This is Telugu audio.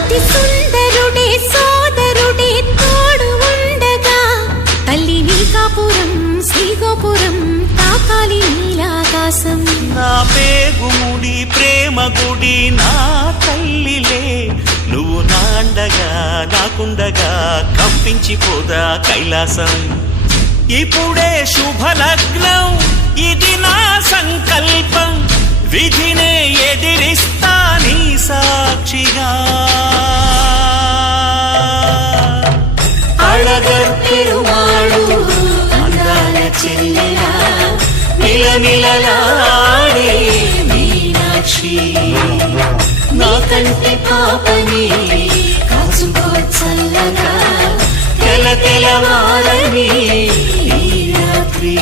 అతి సుందరుడే సోదరుడే తోడు ఉండగా తల్లి నీకాపురం శ్రీగోపురం తాకాలి నీలాకాశం. నా పేగుముడి ప్రేమ గుడి నా తల్లిలే, నువ్వు నాండగా నాకుండగా కంపించిపోదా కైలాసం. ఇప్పుడే శుభలగ్నం ఇది నా సంకల్పం, విధినే ఎదిరిస్తా నీ సాక్షిగా. అళగర్ పెరుమాళు అందాల చెల్లెలా నిలనిలలాడే మీనాక్షి, నీ కంటి పాపని కాచుకో చల్లగా తెల తెలవారని ఈ రాత్రి.